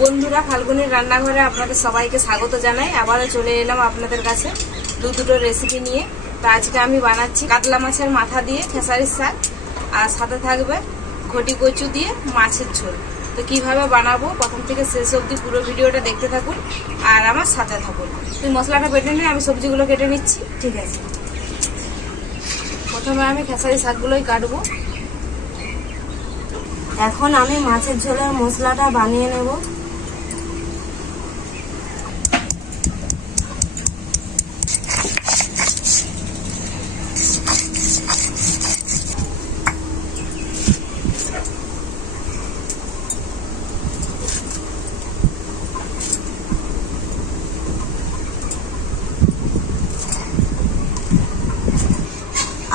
বন্ধুরা, ফাল্গুনির রান্নাঘরে আপনাদের সবাইকে স্বাগত জানাই। আবারও চলে এলাম আপনাদের কাছে দুটো রেসিপি নিয়ে। তো আজকে আমি বানাচ্ছি কাতলা মাছের মাথা দিয়ে খেসারির শাক, আর সাথে থাকবে ঘটি কচু দিয়ে মাছের ঝোল। তো কিভাবে বানাবো প্রথম থেকে শেষ অবধি পুরো ভিডিওটা দেখতে থাকুন আর আমার সাথে থাকুন। তুই মশলাটা বেটে নিয়ে আমি সবজিগুলো কেটে নিচ্ছি। ঠিক আছে, প্রথমে আমি খেসারি শাকগুলোই কাটবো। এখন আমি মাছের ঝোলের মশলাটা বানিয়ে নেব।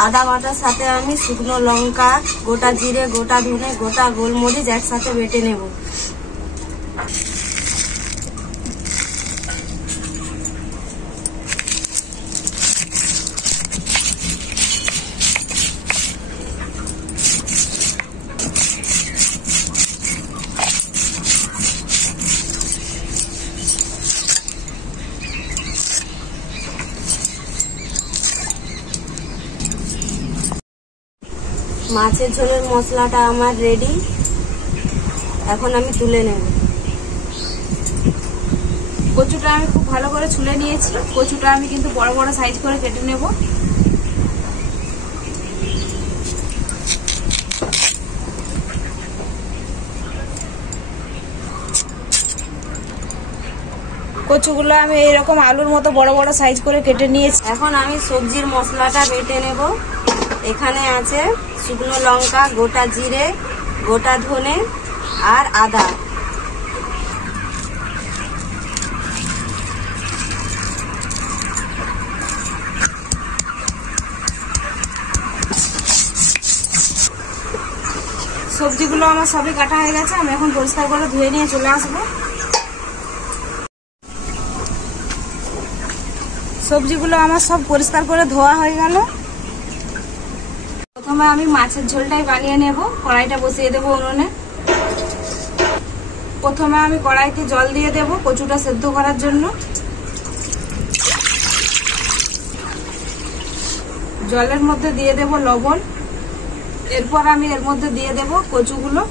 আদা বাটার সাথে আমি শুকনো লঙ্কা, গোটা জিরে, গোটা ধনে, গোটা গোলমরিচ একসাথে বেটে নেব। মাছের ঝোলের মশলাটা আমার রেডি, এখন আমি তুলে নেব। কচুটা আমি খুব ভালো করে ছুলে নিয়েছি। কচুটা আমি কিন্তু বড় বড় সাইজ করে কেটে নেব। কচুগুলো আমি এইরকম আলুর মতো বড় বড় সাইজ করে কেটে নিয়েছি। এখন আমি সবজির মশলাটা বেটে নেব। এখানে আছে শুকনো লঙ্কা, গোটা জিরে, গোটা ধনে আর আদা। সবজিগুলো আমার সবই কাটা হয়ে গেছে। আমি এখন পরিষ্কার করে ধুয়ে নিয়ে চলে আসবো। সবজিগুলো আমার সব পরিষ্কার করে ধোয়া হয়ে গেল। প্রথমে আমি মাছের ঝোলটাই বানিয়ে নেব। কড়াইটা বসিয়ে দেবো উনুনে। প্রথমে আমি কড়াইতে জল দিয়ে দেব কচুটা সেদ্ধ করার জন্য। জলের মধ্যে দিয়ে দেব লবণ। এরপর আমি এর মধ্যে দিয়ে দেব কচুগুলো।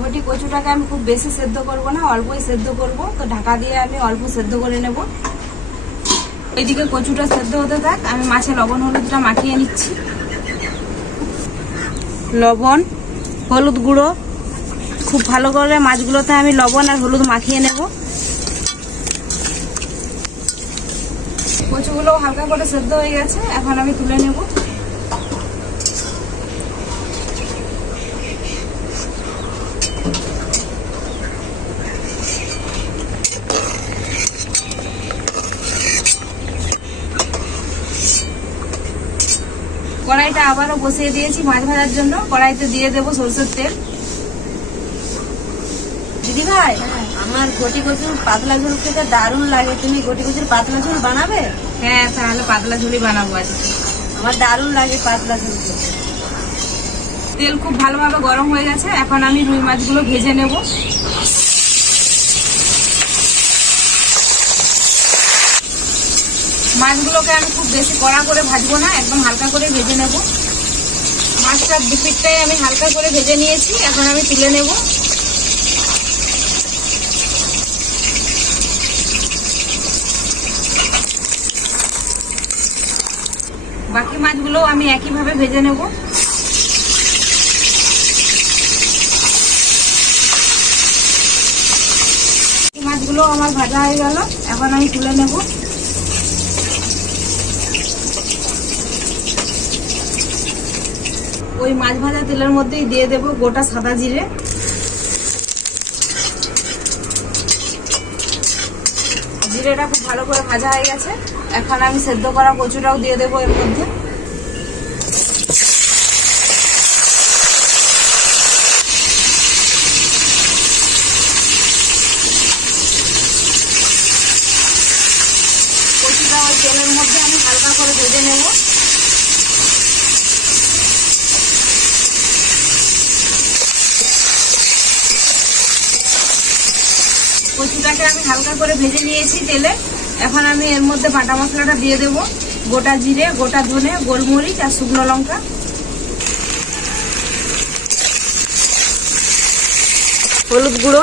ঘটি কচুটাকে আমি খুব বেশি সেদ্ধ করব না, অল্পই সেদ্ধ করব। তো ঢাকা দিয়ে আমি অল্প সেদ্ধ করে নেব। এইদিকে কচুটা সেদ্ধ হতে থাক, আমি মাছে লবণ হলুদটা মাখিয়ে নিচ্ছি। লবণ, হলুদ গুঁড়ো, খুব ভালো করে মাছগুলোতে আমি লবণ আর হলুদ মাখিয়ে নেব। কচুগুলো হালকা করে সেদ্ধ হয়ে গেছে, এখন আমি তুলে নেব। কড়াইটা আবারও বসিয়ে দিয়েছি মাছ ভাজার জন্য। কড়াইতে দিয়ে দেবো সরষের তেল। দিদি ভাই, আমার ঘটি কচুর পাতলা ঝোল খেতে দারুণ লাগে। তুমি ঘটি কচুর পাতলা ঝোল বানাবে? হ্যাঁ, তাহলে পাতলা ঝোলই বানাবো আজকে। আমার দারুণ লাগে পাতলা ঝোল খেতে। তেল খুব ভালোভাবে গরম হয়ে গেছে, এখন আমি রুই মাছগুলো ভেজে নেব। মাছগুলোকে আমি খুব বেশি কড়া করে ভাজবো না, একদম হালকা করে ভেজে নেব। মাছটার দুপিঠটাই আমি হালকা করে ভেজে নিয়েছি, এখন আমি তুলে নেব। বাকি মাছগুলো আমি একইভাবে ভেজে নেব। মাছগুলো আমার ভাজা হয়ে গেল, এখন আমি তুলে নেব। ওই মাছ ভাজা তেলের মধ্যেই দিয়ে দেব গোটা সাদা জিরে। জিরেটা খুব ভালো করে ভাজা হয়ে গেছে, এখন আমি সেদ্ধ করা কচুটাও দিয়ে দেবো এর মধ্যে। তেলের মধ্যে আমি হালকা করে ভেজে নেব। মশলাটাকে আমি হালকা করে ভেজে নিয়েছি তেলে। এখন আমি এর মধ্যে বাটা মশলাটা দিয়ে দেব। গোটা জিরে, গোটা ধনে, গোলমরিচ আর শুকনো লঙ্কা। হলুদ গুঁড়ো,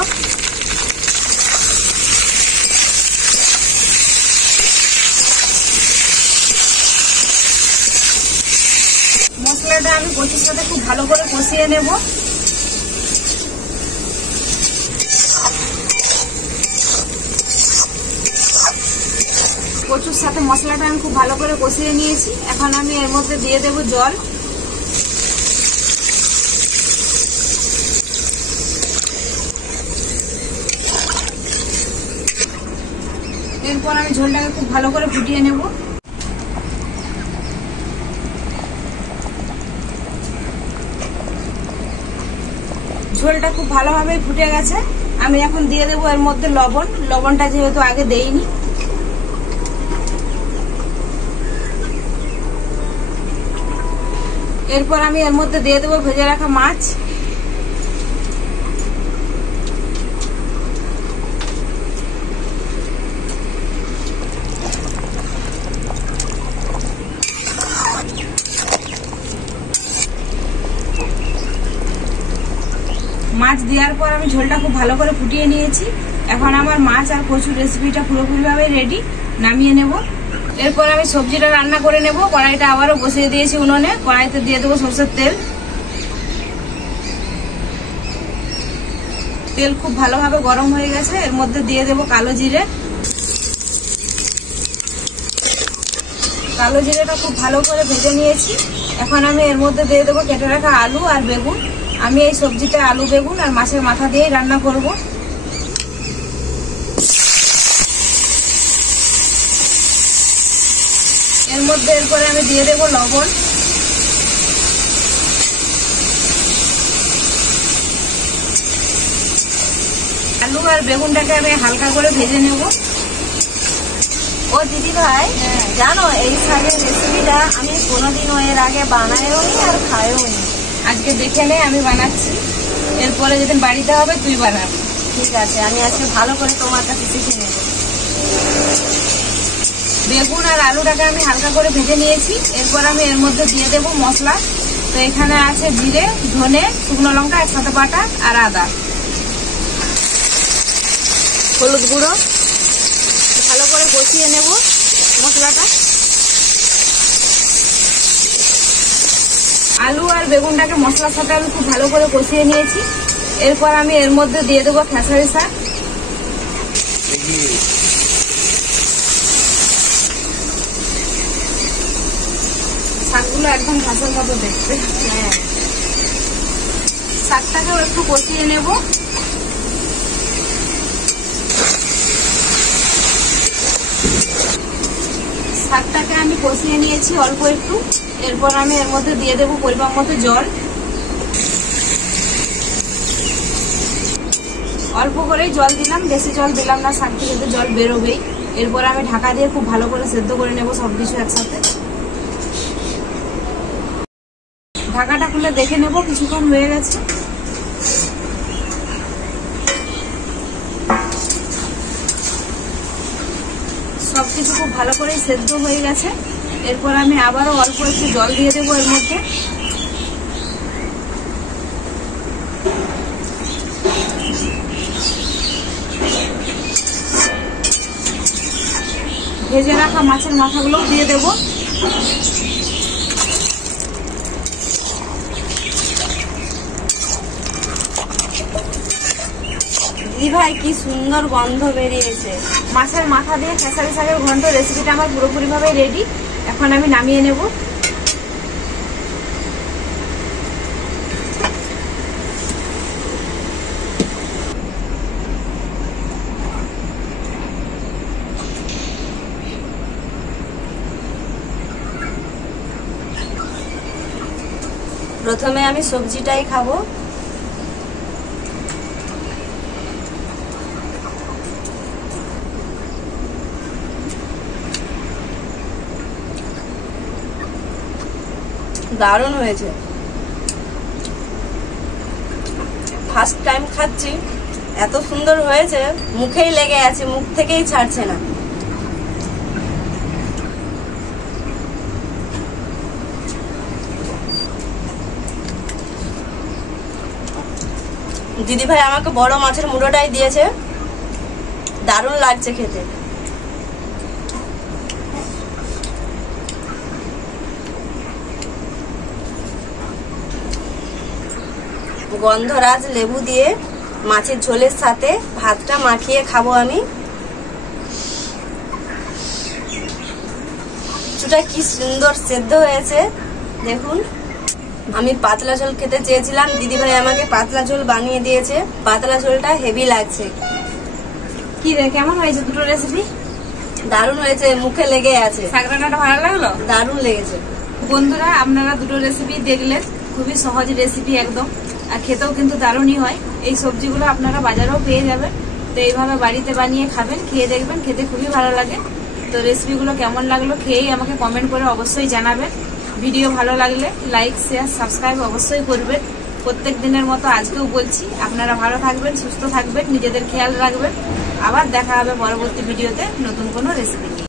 মশলাটা আমি কচুর সাথে খুব ভালো করে কষিয়ে নেব। কচুর সাথে মশলাটা আমি খুব ভালো করে কষিয়ে নিয়েছি। এখন আমি এর মধ্যে দিয়ে দেব জল। এরপর আমি ঝোলটাকে খুব ভালো করে ফুটিয়ে নেব। ঝোলটা খুব ভালোভাবে ফুটে গেছে। আমি এখন দিয়ে দেবো এর মধ্যে লবণ। লবণটা যেহেতু আগে দেইনি। এরপর আমি এর মধ্যে দিয়ে দেবো ভেজে রাখা মাছ। মাছ দেওয়ার পর আমি ঝোলটা খুব ভালো করে ফুটিয়ে নিয়েছি। এখন আমার মাছ আর কচুর রেসিপিটা পুরোপুরিভাবে রেডি। নামিয়ে নেব। এরপর আমি সবজিটা রান্না করে নেব। কড়াইটা আবারও বসিয়ে দিয়েছি উনুনে। কড়াইতে দিয়ে দেবো সরষের তেল। তেল খুব ভালোভাবে গরম হয়ে গেছে। এর মধ্যে দিয়ে দেবো কালো জিরে। কালো জিরেটা খুব ভালো করে ভেজে নিয়েছি। এখন আমি এর মধ্যে দিয়ে দেবো কেটে রাখা আলু আর বেগুন। আমি এই সবজিটা আলু, বেগুন আর মাছের মাথা দিয়ে রান্না করব। এর মধ্যে এরপরে আমি দিয়ে দেবো লবণ। আলু আর বেগুনটাকে আমি হালকা করে ভেজে নেব। ও দিদি ভাই, জানো এই শাকের রেসিপিটা আমি কোনোদিনও এর আগে বানাইও নি আর খাইও নি। আজকে দেখে নে আমি বানাচ্ছি। এরপরে যেদিন বাড়িতে হবে তুই বানাবি। ঠিক আছে, আমি আজকে ভালো করে তোমার কাছে শিখে নেব। বেগুন আর আলুটাকে আমি হালকা করে ভেজে নিয়েছি। এরপর আমি এর মধ্যে দিয়ে দেব মশলা। তো এখানে আছে জিরে, ধনে, শুকনো লঙ্কা একসাথে বাটা আর আদা। হলুদ গুঁড়ো, ভালো করে কষিয়ে নেব মশলাটা। আলু আর বেগুনটাকে মশলার সাথে আমি খুব ভালো করে কষিয়ে নিয়েছি। এরপর আমি এর মধ্যে দিয়ে দেবো খেসারি শাক। শাকগুলো একদম ঘাসের মতো দেখতে। হ্যাঁ, শাকটাকেও একটু কষিয়ে নেব। শাকটাকে আমি কষিয়ে নিয়েছি অল্প একটু। এরপর আমি এর মধ্যে দিয়ে দেবো পরিমাণ মতো জল। অল্প করেই জল দিলাম, বেশি জল দিলাম না, শাক থেকে জল বেরোবেই। এরপর আমি ঢাকা দিয়ে খুব ভালো করে সেদ্ধ করে নেব সবকিছু একসাথে। ঢাকাটা খুলে দেখে নেব কিছুক্ষণ হয়ে গেছে। সবকিছু খুব ভালো করে সেদ্ধ হয়ে গেছে। এরপর আমি আবারও অল্প একটু জল দিয়ে দেবো এর মধ্যে। ভেজে রাখা মাছের মাথাগুলো দিয়ে দেব। দিদি ভাই, কি সুন্দর গন্ধ বেরিয়েছে। মাছের মাথা দিয়ে খেসারি শাকের ঘন্ট রেসিপিটা আমার পুরোপুরিভাবে রেডি। এখন আমি নামিয়ে নেব। প্রথমে আমি সবজিটাই খাবো। দারুণ হয়েছে। ফার্স্ট টাইম খাচ্ছি, এত সুন্দর হয়েছে, মুখেই লেগে আছে, মুখ থেকেই ছাড়ছে না। দিদি ভাই আমাকে বড় মাছের মুড়োটাই দিয়েছে, দারুণ লাগছে খেতে। গন্ধরাজ লেবু দিয়ে মাছের ঝোলের সাথে ভাতটা মাখিয়ে খাবো আমি। কিছুটা কি সুন্দর সেদ্ধ হয়েছে দেখুন। আমি পাতলা ঝোল খেতে চেয়েছিলাম, দিদি ভাই আমাকে পাতলা ঝোল বানিয়ে দিয়েছে। পাতলা ঝোলটা হেভি লাগছে। কি রে, কেমন হয়েছে দুটো রেসিপি? দারুণ হয়েছে, মুখে লেগে আছে। শাক রান্নাটা ভালো লাগলো? দারুণ লেগেছে। বন্ধুরা, আপনারা দুটো রেসিপি দেখলেন, খুবই সহজ রেসিপি একদম, আর খেতেও কিন্তু দারুণই হয়। এই সবজিগুলো আপনারা বাজারেও পেয়ে যাবেন, তো এইভাবে বাড়িতে বানিয়ে খাবেন, খেয়ে দেখবেন, খেতে খুবই ভালো লাগে। তো রেসিপিগুলো কেমন লাগলো খেয়েই আমাকে কমেন্ট করে অবশ্যই জানাবেন। ভিডিও ভালো লাগলে লাইক, শেয়ার, সাবস্ক্রাইব অবশ্যই করবেন। প্রত্যেক দিনের মতো আজকেও বলছি, আপনারা ভালো থাকবেন, সুস্থ থাকবেন, নিজেদের খেয়াল রাখবেন। আবার দেখা হবে পরবর্তী ভিডিওতে নতুন কোনো রেসিপি নিয়ে।